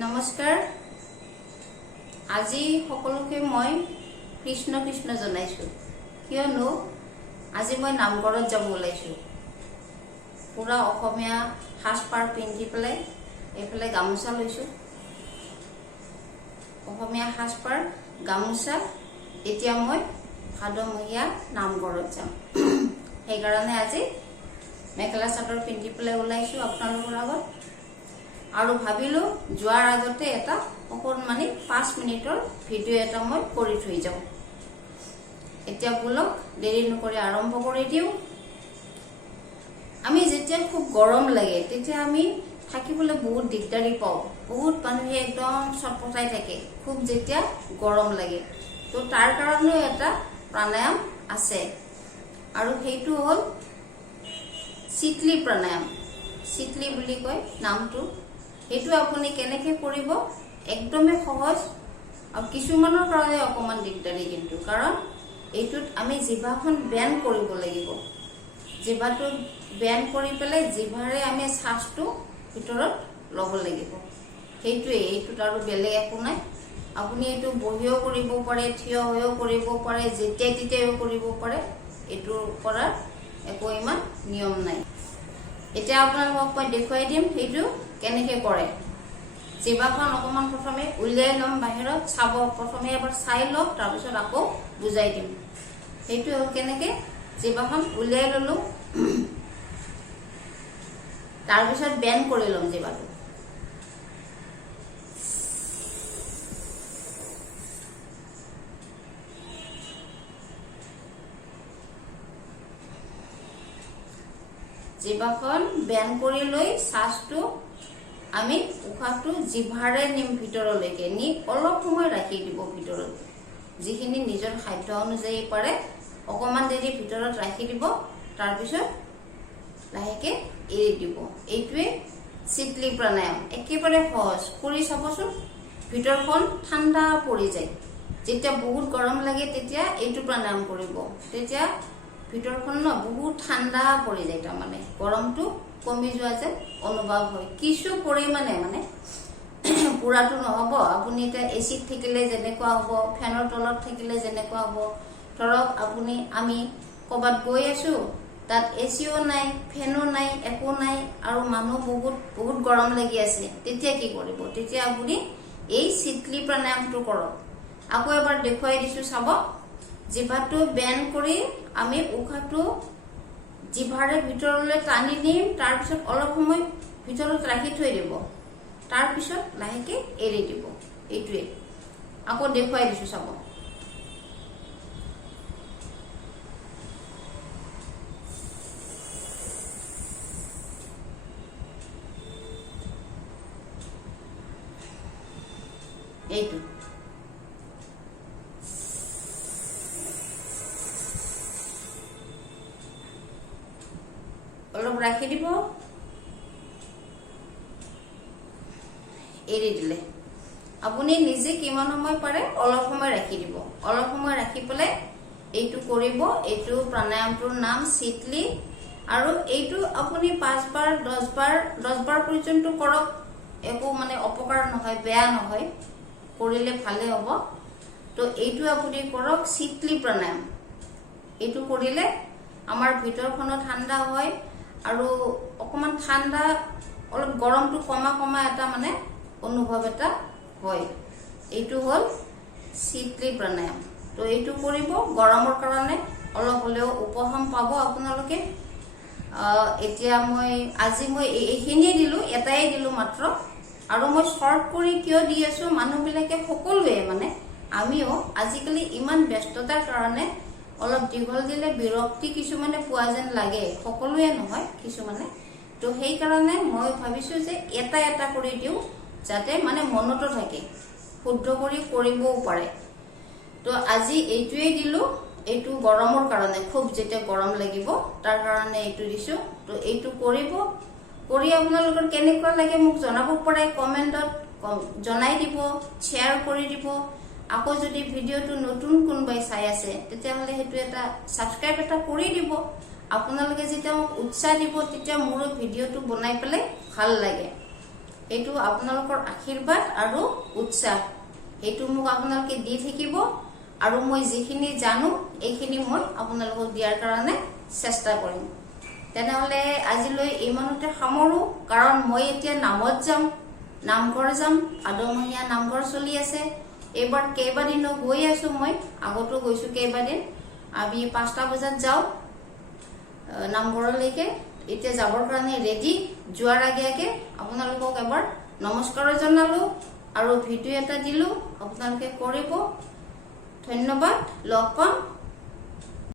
নমস্কাৰ আজি সকলোকে মই কৃষ্ণ কৃষ্ণ জনাইছো কিয়নো আজি মই নামঘৰত যাব ওলাইছো পুৰা অসমীয়া সাজপাৰ পিন্ধি পেলাই এফালে গামোচা লৈছো অসমীয়া সাজপাৰ গামোচা এতিয়া মই ভাদমহীয়া নামঘৰত যাম সেইকাৰণে আজি মেখেলা চাদৰ পিন্ধি পেলাই ওলাইছো আপোনালোকৰ আগত আৰু ভাবিলো যোৱাৰ আগতে এটা অকণমানি 5 মিনিটৰ ভিডিও এটা মই কৰি থৈ যাওঁ এতিয়া বলক দেৰি নকৰি আৰম্ভ কৰি দিও আমি যেতিয়া খুব গৰম লাগে তেতিয়া আমি থাকিবলৈ বহুত দিগদাৰি পাওঁ বহুত মানুহে একদম ছটপটাই থাকে খুব যেতিয়া গৰম লাগে তো তাৰ কাৰণেও এটা প্ৰাণায়াম আছে আৰু সেইটো হ'ল শীতলী প্ৰাণায়াম শীতলী বুলি কয় নামটো এইটো আপুনি কেনেকে কৰিব একদমই সহজ আৰু কিছুমানৰ কাৰণে অকমান দিগদাৰি কিন্তু কাৰণ এইটোত আমি জিভাখন ব্যায়াম কৰিব লাগিব জিভাটো ব্যায়াম কৰি পেলাই জিভাৰে আমি শ্বাসটো ভিতৰত ল'ব লাগিব এইটোত আৰু বেলেগ একো নাই আপুনি এইটো বহিও কৰিব পাৰে থিয় হৈও কৰিব পাৰে যেতিয়া তেতিয়াও কৰিব পাৰে এইটো কৰাৰ একো ইমান নিয়ম নাই এতিয়া আপোনালোকক মই দেখুৱাই দিম সেইটো কেনেকে কৰে জিভাখন অকমান প্ৰথমে উলিয়াই লম বাহিৰত চাব প্ৰথমে এবাৰ চাই লওক তাৰ পিছত আকৌ বুজাই দিম সেইটো কেনেকে জিভাখন উলিয়াই ললো তাৰ পিছত ব্যায়াম কৰি লম জিভাটো জিভাখন ব্যায়াম কৰি লৈ শ্বাসটো আমি উশাহটো জিভাৰে নিম ভিতৰলৈকে নি অলপ সময় ৰাখি দিব ভিতৰত যিখিনি নিজৰ খাদ্য অনুযায়ী পাৰে অকমান দেৰি ভিতৰত ৰাখি দিব তাৰ পিছত লাহেকে এৰি দিব এইটোৱে শীতলী প্ৰাণায়াম একেবাৰে সহজ কৰি চাবচোন ভিতৰখন ঠাণ্ডা পৰি যায় যেতিয়া বহুত গৰম লাগে তেতিয়া এইটো প্ৰাণায়াম কৰিব তেতিয়া ভিতৰখন ন বহুত ঠাণ্ডা পৰি যায় তাৰমানে গৰমটো কমি যোৱা যে অনুভৱ হয় কিছু পৰিমাণে মানে পুৰাটো নহব আপুনি এটা এচিত থাকিলে যেনেকুৱা হ'ব ফেনৰ তলত থাকিলে যেনেকুৱা হ'ব ধৰক আপুনি আমি ক'বাত গৈ আছো তাত এচিও নাই ফেনো নাই একো নাই আৰু মানুহ বহুত গৰম লাগি আছে তেতিয়া কি কৰিব তেতিয়া আপুনি এই শীতলী প্ৰাণায়ামটো কৰক আকৌ এবাৰ দেখুৱাই দিছো চাব জিভাটো ব্যায়াম কৰি আমি উশাহটো জিভাৰে ভিতৰলৈ টানি নিম তাৰ পিছত অলপ সময় ভিতৰত ৰাখি থৈ দিব তাৰ পিছত লাহেকে এৰি দিব এইটোৱে আকৌ দেখুৱাই দিছো চাব এইটো অলপ ৰাখি দিব এৰি দিলে আপুনি নিজে কিমান সময় পাৰে অলপ সময় ৰাখি দিব অলপ সময় ৰাখি পেলাই এইটো কৰিব এইটো প্ৰাণায়ামটোৰ নাম শীতলী আৰু এইটো আপুনি 5 বাৰ 10 বাৰ পৰ্যন্ত কৰক একো মানে অপকাৰ নহয় বেয়া নহয় কৰিলে ভালে হ'ব তো এইটো আপুনি কৰক শীতলী প্ৰাণায়াম এইটো কৰিলে আমাৰ ভিতৰখনো ঠাণ্ডা হয় আৰু অকমান ঠাণ্ডা অলপ গৰমটো কমা এটা মানে অনুভৱ এটা হয় এইটো হ'ল শীতলী প্ৰাণায়াম তো এইটো কৰিব গৰমৰ কাৰণে অলপ হলেও উপশম পাব আপোনালোকে এতিয়া আজি মই এইখিনিয়ে দিলো এটাই দিলো মাত্ৰ আৰু মই শৰ্ট কৰি কিয় দি আছো মানুহবিলাকে সকলোৱে মানে আমিও আজিকালি ইমান ব্যস্ততাৰ কাৰণে অলপ দীঘল দিলে বিৰক্তি কিছুমানে পোৱা যেন লাগে সকলোৱে নহয় কিছুমানে তো সেই কাৰণে মই ভাবিছো যে এটা কৰি দিও যাতে মানে মনতো থাকে শুদ্ধ কৰি কৰিবও পাৰে তো আজি এইটোৱে দিলো এইটো গৰমৰ কাৰণে খুব যেতিয়া গৰম লাগিব তাৰ কাৰণে এইটো দিছো তো এইটো কৰিব কৰি আপোনালোকৰ কেনেকুৱা লাগে মোক জনাব পাৰে কমেন্টত জনাই দিব শেয়াৰ কৰি দিব আকৌ যদি ভিডিওটো নতুন কোনবাই চাই আছে তেতিয়াহলে হেতু এটা সাবস্ক্ৰাইব এটা কৰি দিব আপোনালোকে যেতিয়া মোক উৎসাহ দিব তেতিয়া মোৰ ভিডিওটো বনাই পেলাই ভাল লাগে এইটো আপোনালোকৰ আশীৰ্বাদ আৰু উৎসাহ এইটো মোক আপোনালোকে দি থাকিব আৰু মই যিখিনি জানো এইখিনি মই আপোনালোকক দিয়াৰ কাৰণে চেষ্টা কৰিম। তেনেহলে আজিলৈ ইমানতে সামৰো, কাৰণ মই এতিয়া নামত যাম, নামঘৰ যাম, ভাদমহীয়া নামঘৰ চলি আছে। এইবাৰ কেইবাদিনো গৈ আছো, মই আগতো গৈছো কেইবাদিন। আমি 5টা বজাত যাওঁ নামঘৰলৈকে। এতিয়া যাবৰ কাৰণে ৰেডি। যোৱাৰ আগে আগে আপোনালোকক এবাৰ নমস্কাৰ জনালো আৰু ভিডিঅ' এটা দিলো, আপোনালোকে কৰিব। ধন্যবাদ, লগ পাম।